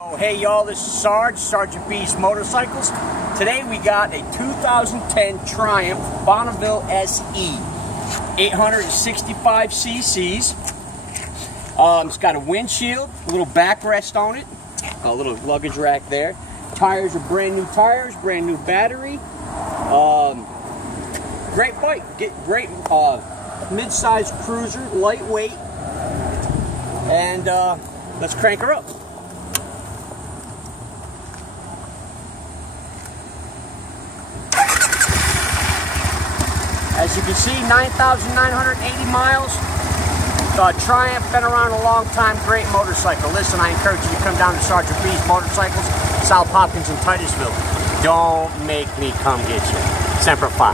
Oh, hey y'all, this is Sergeant B's Motorcycles. Today we got a 2010 Triumph Bonneville SE, 865 cc's. It's got a windshield, a little backrest on it, a little luggage rack there. Tires are brand new tires, brand new battery. Great bike, great mid-sized cruiser, lightweight, and let's crank her up. As you can see, 9,980 miles. Triumph, been around a long time, great motorcycle. Listen, I encourage you to come down to Sergeant B's Motorcycles, South Hopkins in Titusville. Don't make me come get you. Semper Fi.